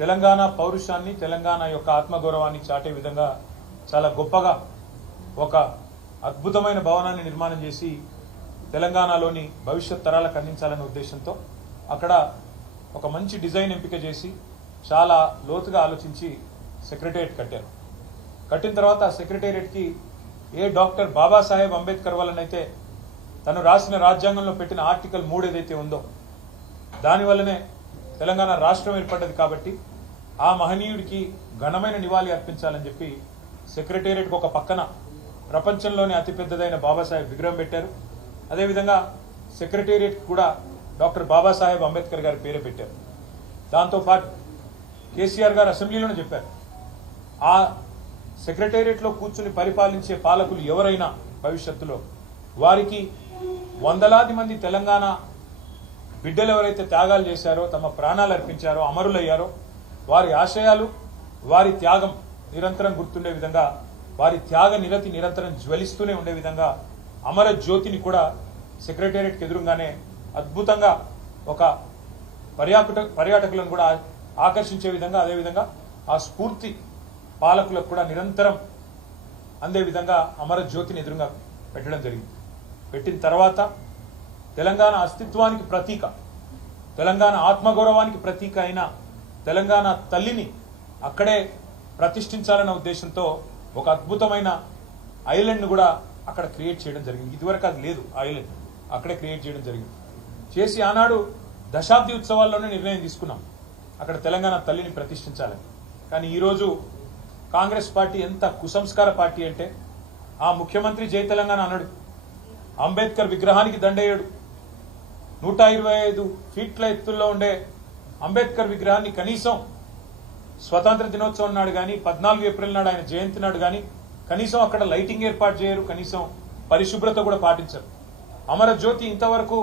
తెలంగాణ పౌరుషాన్ని తెలంగాణ యొక్క ఆత్మగౌరవాన్ని చాటే విధంగా చాలా గొప్పగా ఒక అద్భుతమైన భవనాన్ని నిర్మాణం చేసి తెలంగాణలోని భవిష్యత్ తరాలకు అందించాలనే ఉద్దేశంతో అక్కడ ఒక మంచి డిజైన్ ఎంపిక చేసి చాలా లోతుగా ఆలోచించి సెక్రటేరియట్ కట్టారు. కట్టిన తర్వాత ఆ సెక్రటేరియట్కి ఏ డాక్టర్ బాబాసాహెబ్ అంబేద్కర్ వల్లనైతే తను రాసిన రాజ్యాంగంలో పెట్టిన ఆర్టికల్ 3 ఏదైతే ఉందో దానివల్లనే తెలంగాణ రాష్ట్రం ఏర్పడ్డది కాబట్టి ఆ మహనీయుడికి ఘనమైన నివాళి అర్పించాలని చెప్పి సెక్రటేరియట్కి ఒక పక్కన ప్రపంచంలోనే అతిపెద్దదైన బాబాసాహెబ్ విగ్రహం పెట్టారు. అదేవిధంగా సెక్రటేరియట్కి కూడా డాక్టర్ బాబాసాహెబ్ అంబేద్కర్ గారి పేరే పెట్టారు. దాంతోపాటు కేసీఆర్ గారు అసెంబ్లీలోనే చెప్పారు, ఆ సెక్రటేరియట్లో కూర్చుని పరిపాలించే పాలకులు ఎవరైనా భవిష్యత్తులో వారికి వందలాది మంది తెలంగాణ బిడ్డలు ఎవరైతే త్యాగాలు చేశారో, తమ ప్రాణాలు అర్పించారో, అమరులయ్యారో వారి ఆశయాలు, వారి త్యాగం నిరంతరం గుర్తుండే విధంగా, వారి త్యాగ నిరతి నిరంతరం జ్వలిస్తూనే ఉండే విధంగా అమర జ్యోతిని కూడా సెక్రటేరియట్కి ఎదురుగానే అద్భుతంగా ఒక పర్యాటకులను కూడా ఆకర్షించే విధంగా, అదేవిధంగా ఆ స్ఫూర్తి పాలకులకు కూడా నిరంతరం అందే విధంగా అమర జ్యోతిని ఎదురుగా పెట్టడం జరిగింది. పెట్టిన తర్వాత తెలంగాణ అస్తిత్వానికి ప్రతీక, తెలంగాణ ఆత్మగౌరవానికి ప్రతీక అయిన తెలంగాణ తల్లిని అక్కడే ప్రతిష్ఠించాలన్న ఉద్దేశంతో ఒక అద్భుతమైన ఐలాండ్ను కూడా అక్కడ క్రియేట్ చేయడం జరిగింది. ఇదివరకు అది లేదు, ఐలాండ్ అక్కడే క్రియేట్ చేయడం జరిగింది. చేసి ఆనాడు దశాబ్ది ఉత్సవాల్లోనే నిర్ణయం తీసుకున్నాం అక్కడ తెలంగాణ తల్లిని ప్రతిష్ఠించాలని. కానీ ఈరోజు కాంగ్రెస్ పార్టీ ఎంత కుసంస్కార పార్టీ అంటే, ఆ ముఖ్యమంత్రి జై తెలంగాణ అన్నాడు, అంబేద్కర్ విగ్రహానికి దండేయడు, 125 ఫీట్ల ఎత్తుల్లో ఉండే అంబేద్కర్ విగ్రహాన్ని కనీసం స్వతంత్ర దినోత్సవం నాడు కానీ 14 ఏప్రిల్ నాడు ఆయన జయంతి నాడు కానీ కనీసం అక్కడ లైటింగ్ ఏర్పాటు చేయరు, కనీసం పరిశుభ్రత కూడా పాటించరు. అమరజ్యోతి ఇంతవరకు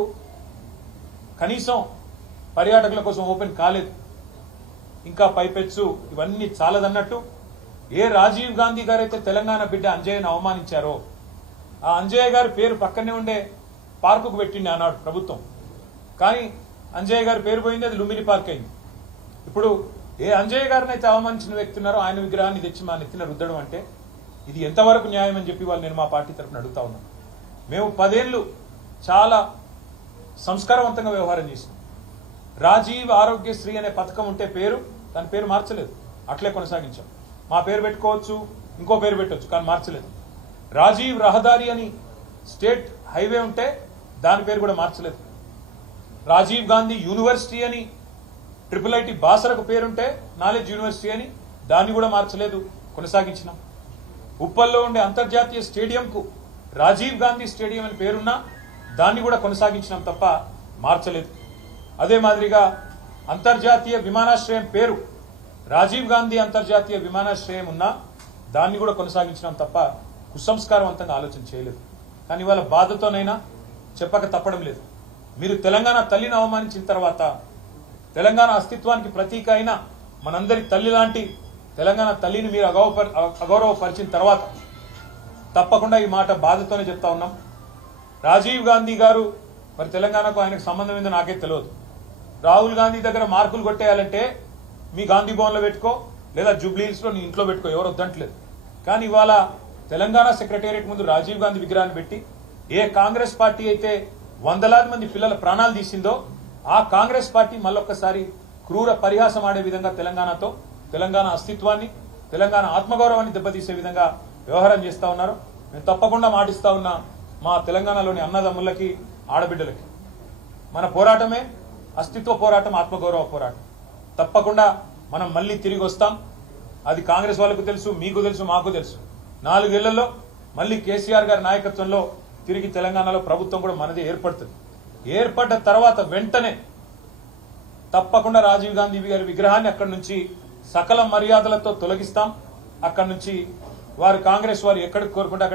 కనీసం పర్యాటకుల కోసం ఓపెన్ కాలేదు. ఇంకా పైపెచ్చు ఇవన్నీ చాలదన్నట్టు ఏ రాజీవ్ గాంధీ గారైతే తెలంగాణ బిడ్డ అంజయ్యను అవమానించారో ఆ అంజయ్య గారి పేరు పక్కనే ఉండే పార్కుకు పెట్టింది ఆనాడు ప్రభుత్వం. కానీ అంజయ్య గారి పేరు పోయింది, అది లుంబిని పార్క్ అయింది. ఇప్పుడు ఏ అంజయ్య గారిని అయితే అవమానించిన వ్యక్తి ఉన్నారో ఆయన విగ్రహాన్ని తెచ్చి మా నెత్తిన రుద్దడం అంటే ఇది ఎంతవరకు న్యాయం అని చెప్పి వాళ్ళు నేను మా పార్టీ తరఫున అడుగుతా ఉన్నాను. మేము 10 ఏళ్ళు చాలా సంస్కారవంతంగా వ్యవహారం చేసినాం. రాజీవ్ ఆరోగ్యశ్రీ అనే పథకం ఉంటే దాని పేరు మార్చలేదు, అట్లే కొనసాగించాం. మా పేరు పెట్టుకోవచ్చు, ఇంకో పేరు పెట్టవచ్చు, కానీ మార్చలేదు. రాజీవ్ రహదారి అని స్టేట్ హైవే ఉంటే దాని పేరు కూడా మార్చలేదు. రాజీవ్ గాంధీ యూనివర్సిటీ అని IIIT బాసరకు పేరుంటే నాలెడ్జ్ యూనివర్సిటీ అని దాన్ని కూడా మార్చలేదు, కొనసాగించినాం. ఉప్పల్లో ఉండే అంతర్జాతీయ స్టేడియంకు రాజీవ్ గాంధీ స్టేడియం అని పేరున్నా దాన్ని కూడా కొనసాగించినాం తప్ప మార్చలేదు. అదే మాదిరిగా అంతర్జాతీయ విమానాశ్రయం పేరు రాజీవ్ గాంధీ అంతర్జాతీయ విమానాశ్రయం ఉన్నా దాన్ని కూడా కొనసాగించినాం తప్ప కుసంస్కారవంతంగా ఆలోచన చేయలేదు. కానీ ఇవాళ బాధతోనైనా చెప్పక తప్పడం లేదు. మీరు తెలంగాణ తల్లిని అవమానించిన తర్వాత, తెలంగాణ అస్తిత్వానికి ప్రతీక అయిన మనందరి తల్లి లాంటి తెలంగాణ తల్లిని మీరు అగౌరవపరిచిన తర్వాత తప్పకుండా ఈ మాట బాధతోనే చెప్తా ఉన్నాం. రాజీవ్ గాంధీ గారు మరి తెలంగాణకు ఆయనకు సంబంధం ఏందో నాకే తెలియదు. రాహుల్ గాంధీ దగ్గర మార్కులు కొట్టేయాలంటే మీ గాంధీ భవన్లో పెట్టుకో, లేదా జూబ్లీహిల్స్లో నీ ఇంట్లో పెట్టుకో, ఎవరు వద్దంటలేదు. కానీ ఇవాళ తెలంగాణ సెక్రటేరియట్ ముందు రాజీవ్ గాంధీ విగ్రహాన్ని పెట్టి ఏ కాంగ్రెస్ పార్టీ అయితే వందలాది మంది పిల్లల ప్రాణాలు తీసిందో ఆ కాంగ్రెస్ పార్టీ మళ్ళొక్కసారి క్రూర పరిహాసం ఆడే విధంగా తెలంగాణతో, తెలంగాణ అస్తిత్వాన్ని, తెలంగాణ ఆత్మగౌరవాన్ని దెబ్బతీసే విధంగా వ్యవహారం చేస్తా ఉన్నారు. నేను తప్పకుండా మాటిస్తా ఉన్నా మా తెలంగాణలోని అన్నదమ్ములకి, ఆడబిడ్డలకి, మన పోరాటమే అస్తిత్వ పోరాటం, ఆత్మగౌరవ పోరాటం. తప్పకుండా మనం మళ్ళీ తిరిగి వస్తాం. అది కాంగ్రెస్ వాళ్ళకు తెలుసు, మీకు తెలుసు, మాకు తెలుసు. 4 ఏళ్లలో మళ్ళీ కేసీఆర్ గారి నాయకత్వంలో తిరిగి తెలంగాణలో ప్రభుత్వం కూడా మనదే ఏర్పడుతుంది. ఏర్పడ్డ తర్వాత వెంటనే తప్పకుండా రాజీవ్ గాంధీ గారి విగ్రహాన్ని అక్కడి నుంచి సకల మర్యాదలతో తొలగిస్తాం. అక్కడి నుంచి వారు కాంగ్రెస్ వారు ఎక్కడికి కోరుకుంటే